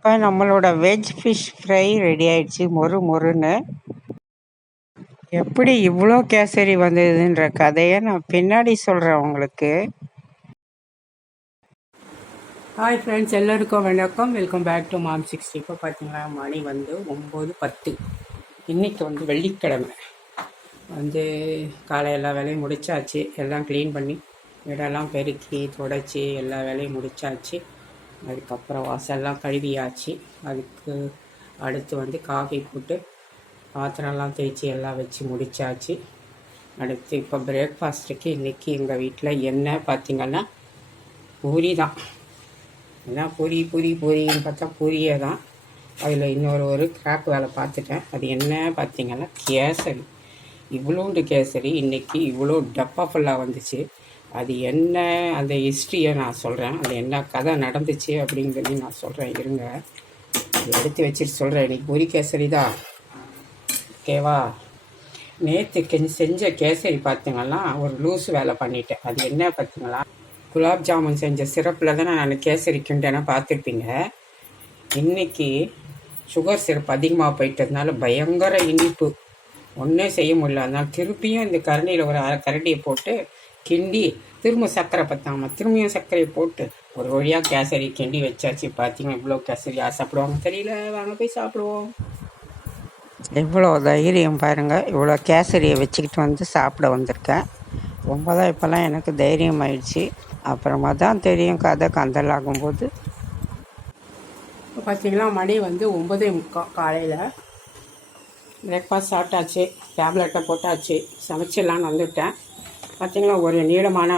இப்போ நம்மளோட veg fish fry ready ஆயிடுச்சு, மொறு மொறுன்னு. எப்படி இவ்வளோ கேசரி வந்ததுன்ற கதையை நான் பின்னாடி சொல்கிறேன் உங்களுக்கு. ஹாய் ஃப்ரெண்ட்ஸ், எல்லோருக்கும் வணக்கம். Welcome back to mom 60. இப்போ பார்த்தீங்களா, மணி வந்து 9:10. இன்றைக்கி வெள்ளிக்கிழமை. காலை எல்லா வேலையும் முடித்தாச்சு. எல்லாம் க்ளீன் பண்ணி வீடெல்லாம் பெருக்கி துடைச்சி எல்லா வேலையும் முடித்தாச்சு. அதுக்கப்புறம் வாசல்லாம் கழுவியாச்சு. அதுக்கு அடுத்து காஃபி போட்டு பாத்திரம்லாம் தேய்ச்சி எல்லாம் வச்சு முடித்தாச்சு. அடுத்து இப்போ பிரேக்ஃபாஸ்ட்டுக்கு இன்றைக்கி எங்கள் வீட்டில் என்ன பார்த்திங்கன்னா பூரி தான். எல்லாம் பூரின்னு பார்த்தா பூரியே தான். அதில் இன்னொரு கிராக் வேலை பார்த்துட்டேன். அது என்ன பார்த்திங்கன்னா கேசரி. இவ்வளோண்டு கேசரி இன்றைக்கி இவ்வளோ டப்பா ஃபுல்லாக வந்துச்சு. அது என்ன, அந்த ஹிஸ்ட்ரியை நான் சொல்கிறேன். அது என்ன கதை நடந்துச்சு அப்படிங்கிறத நான் சொல்கிறேன். இருங்க, எடுத்து வச்சுட்டு சொல்கிறேன். இன்றைக்கி பூரி கேசரி தான், ஓகேவா? நேற்று செஞ்ச கேசரி பார்த்திங்கன்னா ஒரு லூஸ் வேலை பண்ணிட்டேன். அது என்ன பார்த்திங்களா, குலாப் ஜாமுன் செஞ்ச சிரப்பில் தான் நான் கேசரி கிண்டேன்னா பார்த்துருப்பீங்க. இன்றைக்கி சுகர் சிரப் அதிகமாக போயிட்டதுனால பயங்கர இனிப்பு, ஒன்றே செய்ய முடியல. அதனால் திருப்பியும் இந்த கரண்டியில் ஒரு அரை கரண்டியை போட்டு கிண்டி திரும்ப சர்க்கரை பற்றாமல் திரும்பியும் சர்க்கரையை போட்டு ஒரு வழியாக கேசரி கிண்டி வச்சாச்சு. பார்த்தீங்கன்னா இவ்வளோ கேசரி யார் சாப்பிடுவாங்க தெரியல. வாங்க போய் சாப்பிடுவோம். இவ்வளோ தைரியம் பாருங்கள். இவ்வளோ கேசரியை வச்சுக்கிட்டு சாப்பிட வந்திருக்கேன். ரொம்ப தான் இப்போல்லாம் எனக்கு தைரியம் ஆயிடுச்சு. அப்புறமா தான் தெரியும் கதை கந்தல் ஆகும்போது. இப்போ பார்த்தீங்கன்னா மணி 9:45 காலையில். பிரேக்ஃபாஸ்ட் சாப்பிட்டாச்சு, டேப்லெட்டை போட்டாச்சு, சமைச்சிடலான்னு வந்துவிட்டேன். பார்த்திங்கன்னா ஒரு நீளமான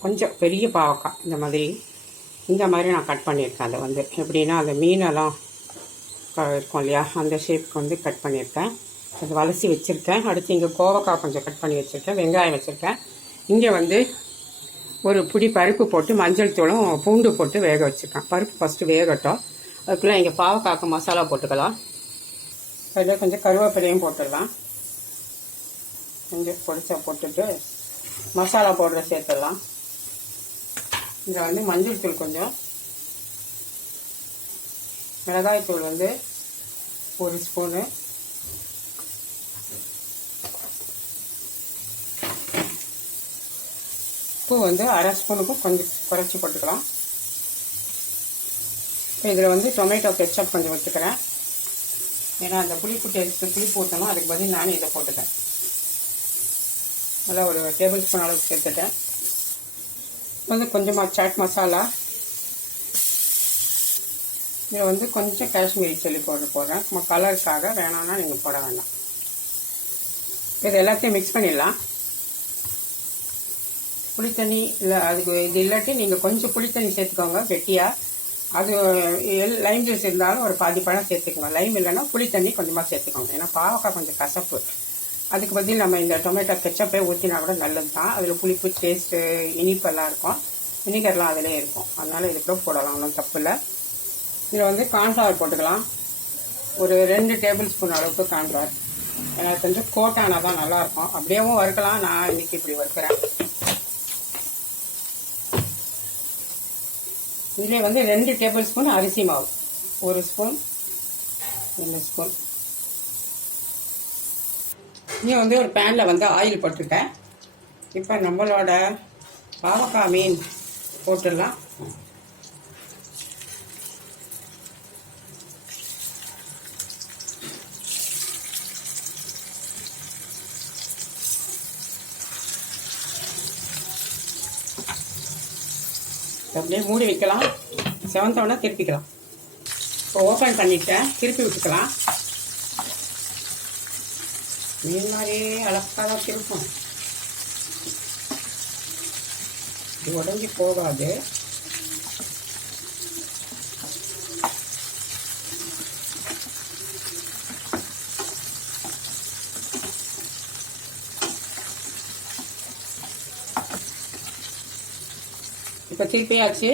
கொஞ்சம் பெரிய பாவக்காய் இந்த மாதிரி நான் கட் பண்ணியிருக்கேன். அதை எப்படின்னா அந்த மீனெல்லாம் இருக்கும் இல்லையா, அந்த ஷேப்புக்கு கட் பண்ணியிருக்கேன். அது வலசி வச்சுருக்கேன். அடுத்து இங்கே கோவக்காய் கொஞ்சம் கட் பண்ணி வச்சுருக்கேன், வெங்காயம் வச்சுருக்கேன். இங்கே ஒரு பிடி பருப்பு போட்டு மஞ்சள் தூளும் பூண்டு போட்டு வேக வச்சுருக்கேன். பருப்பு ஃபஸ்ட்டு வேகட்டும். அதுக்குள்ளே இங்கே பாவக்காய்க்கு மசாலா போட்டுக்கலாம். அதில் கொஞ்சம் கருவேப்பிலையும் போட்டுடலாம். கொஞ்சம் பொடிச்சா போட்டுட்டு மசாலா பவுடரை சேர்த்துடலாம். இதில் மஞ்சள் தூள் கொஞ்சம், மிளகாய் தூள் 1 ஸ்பூனு, உப்பு அரை ஸ்பூனுக்கும் கொஞ்சம் குறைச்சி போட்டுக்கலாம். இதில் டொமேட்டோ கெச்சப் கொஞ்சம் வச்சுக்கிறேன். ஏன்னா அந்த புளிப்பு ஊற்றணும், அதுக்கு பதில் நானும் இதை போட்டுட்டேன். நல்லா ஒரு டேபிள் ஸ்பூன் அளவுக்கு சேர்த்துட்டேன். கொஞ்சமாக சாட் மசாலா, இதில் கொஞ்சம் காஷ்மீரி சில்லி பவுடர் போடுறேன். கலருக்காக, வேணாம்னா நீங்கள் போட வேண்டாம். இது எல்லாத்தையும் மிக்ஸ் பண்ணிடலாம். புளித்தண்ணி இல்லை, அதுக்கு இது இல்லாட்டி நீங்கள் கொஞ்சம் புளித்தண்ணி சேர்த்துக்கோங்க கெட்டியாக. அது லைம் ஜூஸ் இருந்தாலும் ஒரு பாதி பழம் சேர்த்துக்கோங்க. லைம் இல்லைன்னா புளித்தண்ணி கொஞ்சமாக சேர்த்துக்கோங்க. ஏன்னா பாவக்காய் கொஞ்சம் கசப்பு. அதுக்கு பதில் நம்ம இந்த டொமேட்டோ கெச்சப்பே ஊற்றினா கூட நல்லது தான். அதில் புளிப்பு, டேஸ்ட்டு, இனிப்பெல்லாம் இருக்கும். வினிகர்லாம் அதிலே இருக்கும். அதனால் இதுக்குள்ள போடலாம், ஒன்றும் தப்பு இல்லை. இதில் கார்ன்ஃப்ளவர் போட்டுக்கலாம். ஒரு 2 டேபிள் ஸ்பூன் அளவுக்கு கார்ன்ஃப்ளவர். ஏன்னா கொஞ்சம் கோட்டானால் தான் நல்லாயிருக்கும். அப்படியேவும் வறுக்கலாம். நான் இன்றைக்கி இப்படி வறுக்கிறேன். இதில் 2 டேபிள் ஸ்பூன் அரிசி மாவு, 1 ஸ்பூன், 2 ஸ்பூன். இங்கே ஒரு பேனில் ஆயில் போட்டுருக்கேன். இப்போ நம்மளோட பாவக்காய் மீன் போட்டுடலாம். அப்படியே மூடி வைக்கலாம். செவந்தோடனே திருப்பிக்கலாம். இப்போ ஓப்பன் பண்ணிவிட்டேன், திருப்பி விட்டுக்கலாம். மீன் மாதிரியே அழகாக தான் திருப்போம். இது உடஞ்சி போகாது. இப்போ திருப்பியாச்சு.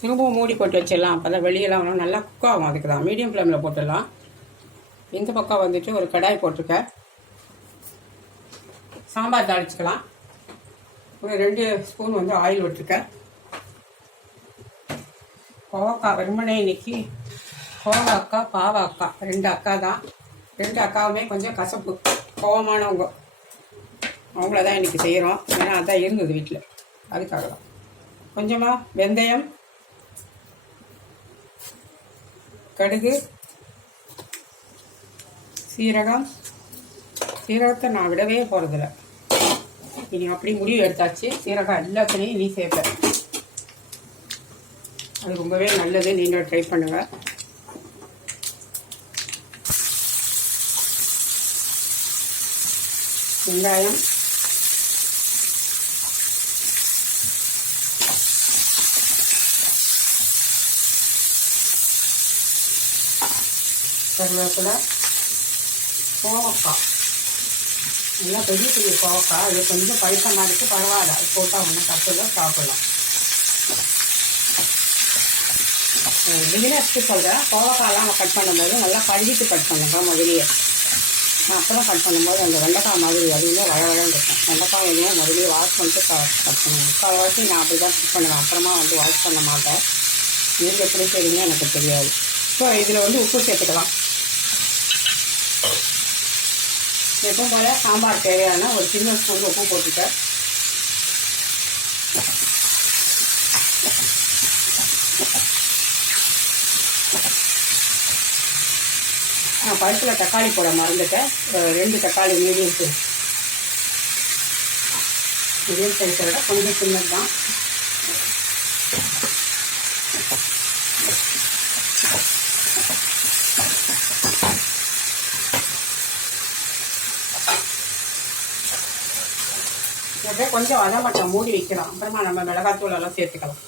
திரும்பவும் மூடி போட்டு வச்சிடலாம். அப்போ தான் வெளியெல்லாம் நல்லா குக் ஆகும். அதுக்கு தான் மீடியம் ஃப்ளேமில் போட்டுடலாம். இந்த பக்கம் ஒரு கடாய் போட்டிருக்கேன். சாம்பார் தாளிச்சுக்கலாம். ஒரு 2 ஸ்பூன் ஆயில் விட்டுருக்கேன். கோவக்காய் வெறுமனே இன்னைக்கு கோவ அக்கா பாவ அக்கா 2 அக்கா தான். 2 அக்காவுமே கொஞ்சம் கசப்பு கோவமானவங்க. அவங்கள தான் இன்றைக்கி செய்கிறோம். ஏன்னா அதான் இருந்தது வீட்டில், அதுக்காக தான். கொஞ்சமாக வெந்தயம், கடுகு, சீரகம். சீரகத்தை நான் விடவே போகிறதில்ல. இனி அப்படி முடிவு எடுத்தாச்சு. சீரகம் எல்லாத்துலேயும் நீ சேர்ப்பேன். அது ரொம்பவே நல்லது. நீங்கள் ட்ரை பண்ணுங்கள். வெங்காயம், கருவேப்பிலை, கோவக்காய். நல்லா பெரிய பெரிய கோவக்காய். அது கொஞ்சம் பழுத்தமாக இருக்குது, பரவாயில்ல. அது போட்டால் ஒன்றும் தப்பில்லை, சாப்பிடலாம். பிகினர்ஸ்க்கு சொல்கிறேன், கோவக்காயெல்லாம் நம்ம கட் பண்ணும்போது நல்லா கழுவிட்டு கட் பண்ணுங்க முதலியே. நான் அப்புறம் கட் பண்ணும்போது அந்த வெண்டைக்காய் மாதிரி அதுவுமே வளவழன்னு இருக்கும். வெண்டைக்காய் எதுவும் முதலியே வாஷ் பண்ணிட்டு கட் பண்ணுவேன். முக்கால்வாசி நான் அப்படி தான் கட் பண்ணுவேன். அப்புறமா வந்து வாஷ் பண்ண மாட்டேன். நீங்கள் எப்படி செய்வீங்க எனக்கு தெரியாது. ஸோ இதில் வந்து உப்பு சேர்த்துக்கலாம். எப்பவும் போல் சாம்பார் தேவையான ஒரு சின்ன ஸ்பூன் உப்பு போட்டுட்டேன். நான் பருப்பில் தக்காளி போட மறந்துட்டேன். 2 தக்காளி மீடியம் சைஸ். மீடியம் சைஸை விட கொஞ்சம் சின்னது தான். அப்படியே கொஞ்சம் வதமட்டம் மூடி வைக்கலாம். அப்புறமா நம்ம மிளகாத்தூள் எல்லாம் சேர்த்துக்கலாம்.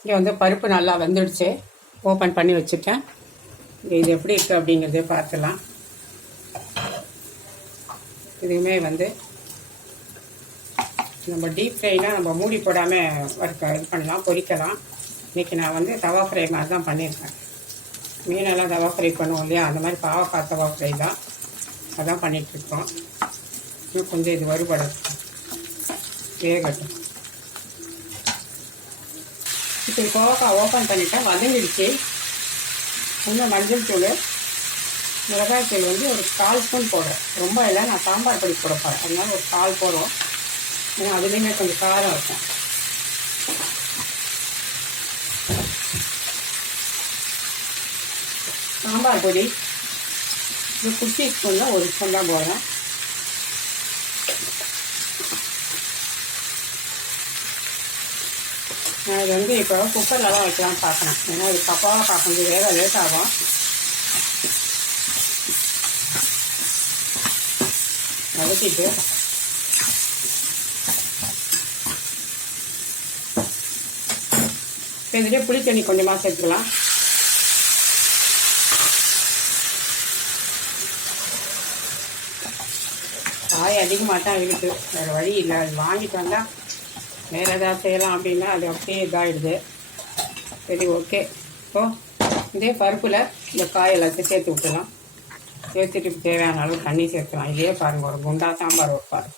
இங்கே வந்து பருப்பு நல்லா வெந்துடுச்சு. ஓப்பன் பண்ணி வச்சுட்டேன். இது எப்படி இருக்குது அப்படிங்கிறதே பார்த்துலாம். இதுவுமே வந்து நம்ம டீப் ஃப்ரைனா நம்ம மூடி போடாமல் இது பண்ணலாம், பொரிக்கலாம். இன்றைக்கி நான் வந்து தவா ஃப்ரை மாதிரி தான் பண்ணியிருக்கேன். மீனெல்லாம் தவா ஃப்ரை பண்ணுவோம் இல்லையா, அந்த மாதிரி பாவக்காய் தவா ஃப்ரை தான். அதான் பண்ணிகிட்ருக்கோம். இன்னும் கொஞ்சம் இது வறுபடும், வேகட்டும். இப்போ கோவக்காய் ஓப்பன் பண்ணிவிட்டேன், வதங்கிடுச்சு. கொஞ்சம் மஞ்சள் தூள், மிளகாய் தூள் வந்து ஒரு 1/4 ஸ்பூன் போடுறேன். ரொம்ப இல்லை, நான் சாம்பார் பொடி போட போகிறேன். அதனால ஒரு 1/4 போடுறோம். ஏன்னா அதுலேயுமே கொஞ்சம் காரம் இருக்கும். சாம்பார் பொடி இது குட்டி ஸ்பூனில் 1 ஸ்பூன் தான் போடுறேன். நான் இது வந்து இப்போ குக்கரில் தான் வைக்கலாம்னு பார்க்குறேன். ஏன்னா இது கப்பாக கொஞ்சம் வேக லேட் ஆகும். வதக்கிட்டு இப்போ இதுலேயே புளி தண்ணி கொஞ்சமாக சேர்த்துக்கலாம். காய் அதிகமாக தான் இருக்குது, வேறு வழி இல்லை. அது வாங்கிட்டு வந்தால் வேறு ஏதாவது செய்யலாம் அப்படின்னா அது அப்படியே இதாகிடுது. சரி, ஓகே. ஸோ இதே பருப்பில் இந்த காய் எல்லாத்தையும் சேர்த்து விட்டுலாம். சேர்த்துட்டு தேவையான அளவு தண்ணி சேர்த்துலாம். இதே பாருங்கள், ஒரு குண்டா சாம்பார் வைப்பார்.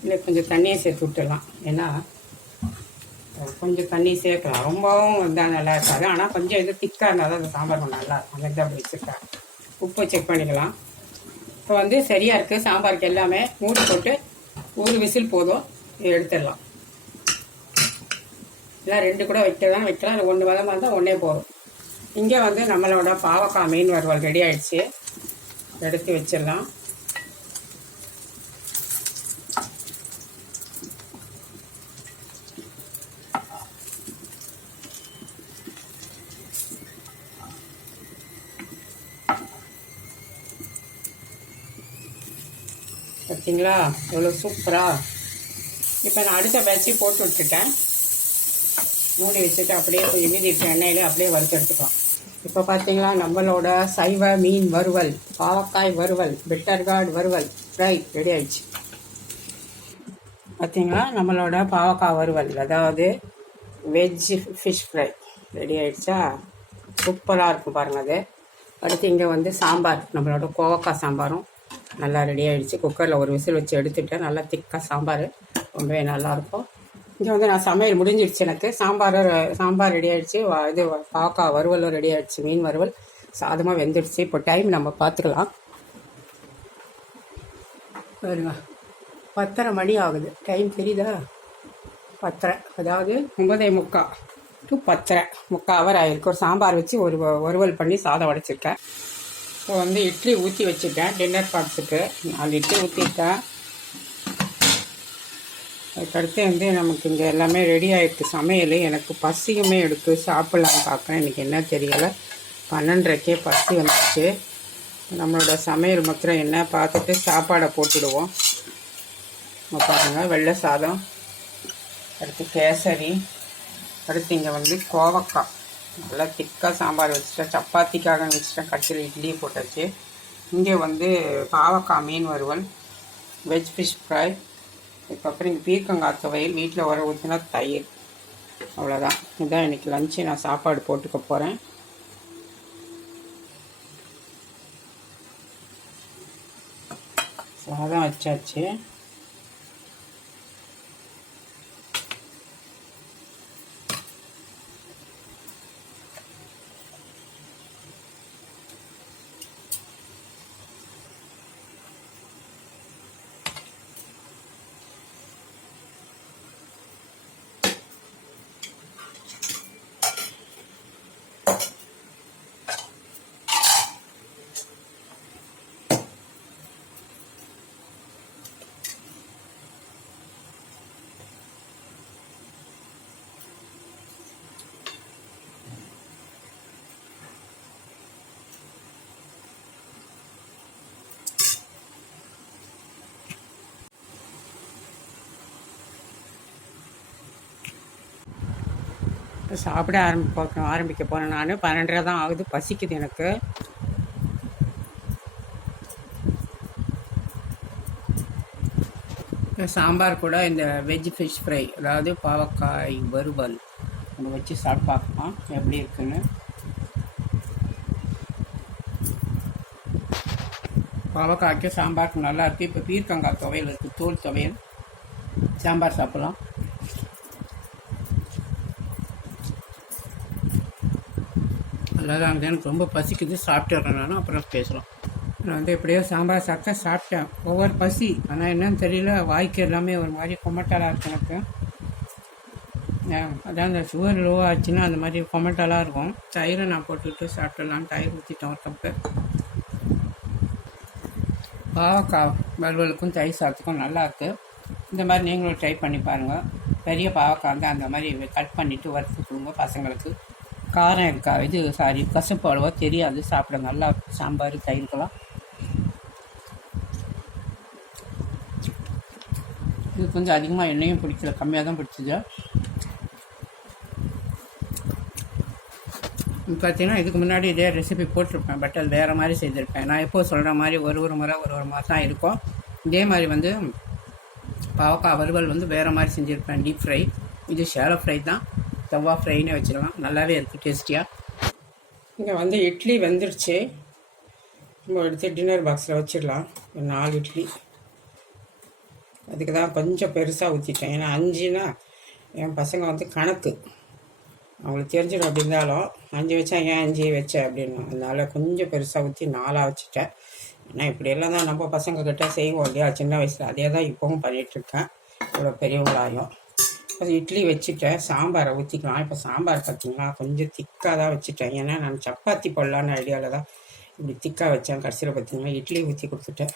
இல்லை கொஞ்சம் தண்ணியை சேர்த்து விட்டுடலாம். ஏன்னா கொஞ்சம் தண்ணி சேர்க்கலாம். ரொம்பவும் வந்தால் நல்லா இருக்காது. ஆனால் கொஞ்சம் இது திக்காக இருந்தால் தான் அந்த சாம்பார் கொஞ்சம் நல்லா இருக்கும். அந்த அப்படி வச்சுருக்கேன். உப்பு செக் பண்ணிக்கலாம். இப்போ வந்து சரியாக இருக்குது சாம்பாருக்கு. எல்லாமே மூடி போட்டு 1 விசில் போதும், எடுத்துடலாம். இல்லை 2 கூட வைக்கலாம். இல்லை 1 வதமாக இருந்தால் 1 போதும். இங்கே வந்து நம்மளோட பாவக்காய் மீன் வறுவல் ரெடி ஆகிடுச்சு. எடுத்து வச்சிடலாம். பார்த்தீங்களா எவ்வளோ சூப்பராக. இப்போ நான் அடுத்த பேட்சி போட்டு விட்டுட்டேன். மூடி வச்சுட்டு அப்படியே கொஞ்சம் மீதி இருக்க எண்ணெயில் அப்படியே வறுத்து எடுத்துக்கலாம். இப்போ பார்த்தீங்களா நம்மளோட சைவ மீன் வறுவல், பாவக்காய் வறுவல், பெட்டர்கார்டு வறுவல் ஃப்ரை ரெடி ஆயிடுச்சு. பார்த்தீங்களா நம்மளோட பாவக்காய் வறுவல், அதாவது வெஜ் ஃபிஷ் ஃப்ரை ரெடி ஆயிடுச்சா. சூப்பராக இருக்கும் பாருங்கள் அது. அடுத்து இங்கே வந்து சாம்பார், நம்மளோட கோவக்காய் சாம்பாரும் நல்லா ரெடி ஆகிடுச்சு. குக்கரில் 1 விசில் வச்சு எடுத்துட்டேன். நல்லா திக்காக சாம்பார் ரொம்பவே நல்லாயிருக்கும். இங்கே வந்து நான் சமையல் முடிஞ்சிடுச்சு. எனக்கு சாம்பார் ரெடி ஆகிடுச்சு. இது பாவக்காய் வறுவலும் ரெடி ஆகிடுச்சு. மீன் வறுவல் சாதமாக வெந்துடுச்சு. இப்போ டைம் நம்ம பார்த்துக்கலாம். பாருங்க, 10:30 மணி ஆகுது. டைம் தெரியுதா? 10:30, அதாவது 9:45 to 10:30, 3/4 ஹவர் ஆகிருக்கு. ஒரு சாம்பார் வச்சு ஒரு வறுவல் பண்ணி சாதம் வடைச்சிருக்கேன். இப்போ வந்து இட்லி ஊற்றி வச்சுருக்கேன். டின்னர் பாக்ஸுக்கு 4 இட்லி ஊற்றிருக்கேன். அதுக்கடுத்து வந்து நமக்கு இங்கே எல்லாமே ரெடி ஆகிருக்கு சமையல். எனக்கு பசியுமே எடுத்து சாப்பிட்லான்னு பார்க்குறேன். இன்றைக்கி என்ன தெரியலை, 12:30க்கே பசி வந்துச்சு. நம்மளோட சமையல் மாத்திரம் என்ன பார்த்துட்டு சாப்பாடை போட்டுடுவோம். பாருங்கள், வெள்ளை சாதம், அடுத்து கேசரி, அடுத்து இங்கே வந்து கோவக்காய் நல்லா திக்காக சாம்பார் வச்சுட்டேன். சப்பாத்திக்காக வச்சுட்டேன். கடைசியில் இட்லியை போட்டாச்சு. இங்கே வந்து பாவக்காய் மீன் வறுவல், வெஜ் ஃபிஷ் ஃப்ரை, அதுக்கப்புறம் இங்கே பீர்க்கங்காய் துவையல், வீட்டில் வர ஊற்றினா தயிர். அவ்வளோதான். இதுதான் இன்றைக்கி லஞ்சு. நான் சாப்பாடு போட்டுக்க போகிறேன். சாதம் வச்சாச்சு. சாப்பிட ஆரம்பிக்க போகிறேன். நான் 12:30 தான் ஆகுது. பசிக்குது எனக்கு. சாம்பார் கூட இந்த வெஜ் ஃபிஷ் ஃப்ரை, அதாவது பாவக்காய் வறுவல் நம்ம வச்சு சாப்பிட்டு பார்க்கலாம் எப்படி இருக்குன்னு. பாவக்காய்க்கு சாம்பாருக்கு நல்லா இருக்குது. இப்போ பீர்க்கங்காய் துவையல் இருக்குது, தோல் துவையல், சாம்பார் சாப்பிட்லாம். அதான் எனக்கு ரொம்ப பசிக்குது. சாப்பிட்டுறேன் நான், அப்புறம் பேசலாம். நான் வந்து எப்படியோ சாம்பார் சாப்பிட்டேன். ஒவ்வொரு பசி, ஆனால் என்னன்னு தெரியல, வாய்க்கு எல்லாமே ஒரு மாதிரி கொமட்டலாக இருக்கு எனக்கு. அதான் இந்த சுகர் லோ ஆச்சுன்னா அந்த மாதிரி கொமட்டலாக இருக்கும். தயிரை நான் போட்டுக்கிட்டு சாப்பிட்டுடலாம். தயிர் ஊற்றிட்டேன் ஒரு கப்பு. பாவக்காய் வறுவலுக்கும் தயிர் சாதத்துக்கும் நல்லாயிருக்கு. இந்த மாதிரி நீங்களும் ட்ரை பண்ணி பாருங்கள். பெரிய பாவக்காய் வந்து அந்த மாதிரி கட் பண்ணிவிட்டு வறுத்து கொடுங்க பசங்களுக்கு. காரம் இருக்கா கசப்பு அவ்வளோவா தெரியாது, சாப்பிட நல்லா சாம்பார் தயிர்க்கலாம். இது கொஞ்சம் அதிகமாக எண்ணெயும் பிடிக்கல, கம்மியாக தான் பிடிச்சது. பார்த்தீங்கன்னா இதுக்கு முன்னாடி இதே ரெசிபி போட்டிருப்பேன், பட் அது வேறு மாதிரி செய்திருப்பேன். நான் எப்போது சொல்கிற மாதிரி ஒரு முறை தான் இருக்கும். இதே மாதிரி வந்து பாவக்காய் வறுவல் வந்து வேறு மாதிரி செஞ்சுருப்பேன், டீப் ஃப்ரை. இது ஷேலோ ஃப்ரை தான், தவா ஃப்ரைன்னு வச்சுக்கலாம். நல்லாவே இருக்குது, டேஸ்டியாக. இங்கே வந்து இட்லி வெந்துருச்சு. நம்ம எடுத்து டின்னர் பாக்ஸில் வச்சிடலாம். ஒரு 4 இட்லி. அதுக்கு தான் கொஞ்சம் பெருசாக ஊற்றிட்டேன். ஏன்னா 5னா என் பசங்க வந்து கணக்கு அவங்களுக்கு தெரிஞ்சிடும். அப்படி இருந்தாலும் 5 வச்சா ஏன் 5 வச்சேன் அப்படின்னு, அதனால் கொஞ்சம் பெருசாக ஊற்றி 4ஆக வச்சுட்டேன். ஏன்னா இப்படியெல்லாம் தான் நம்ம பசங்க கிட்டே செய்வோம் இல்லையா, சின்ன வயசில். அதே தான் இப்போவும் பண்ணிகிட்ருக்கேன், இவ்வளோ பெரியவங்களாயும். அது இட்லி வச்சுட்டேன். சாம்பாரை ஊற்றிக்கலாம். இப்போ சாம்பார் பார்த்திங்கன்னா கொஞ்சம் திக்காக தான் வச்சுட்டேன். ஏன்னா நான் சப்பாத்தி போடலான்னு ஐடியாவில் தான் இப்படி திக்காக வச்சேன். கடைசியில் பார்த்திங்கன்னா இட்லி ஊற்றி கொடுத்துட்டேன்.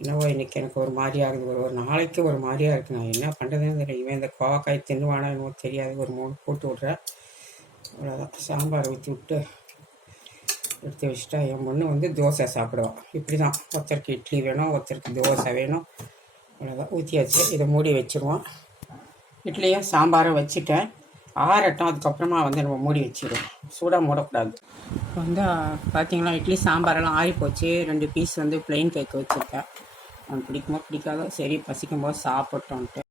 என்னவோ இன்றைக்கி எனக்கு ஒரு மாதிரியாக இருக்குது. ஒரு நாளைக்கு ஒரு மாதிரியாக இருக்குது. நான் என்ன பண்ணுறதுன்னு தெரியல. இவன் இந்த கோவக்காய் தின்னுவானா என்னவோ தெரியாது. ஒரு 3 போட்டு விட்றேன், அவ்வளோதான். சாம்பார் ஊற்றி விட்டு எடுத்து வச்சுட்டா என் பொண்ணு வந்து தோசை சாப்பிடுவான். இப்படி தான், ஒருத்தருக்கு இட்லி வேணும், ஒருத்தருக்கு தோசை வேணும். அவ்வளோதான், ஊற்றியாச்சு. இதை மூடி வச்சுருவோம். இட்லியும் சாம்பாரும் வச்சுட்டேன், ஆறட்டும். அதுக்கப்புறமா வந்து நம்ம மூடி வச்சிடுவோம், சூடாக மூடக்கூடாது. இப்போ வந்து பார்த்திங்கன்னா இட்லி சாம்பாரெல்லாம் ஆறி போச்சு. 2 பீஸ் வந்து ப்ளெயின் கேக் வச்சுருக்கேன். அவனுக்கு பிடிக்குமோ பிடிக்காதோ, சரி பசிக்கும்போது சாப்பிட்டோன்ட்டு.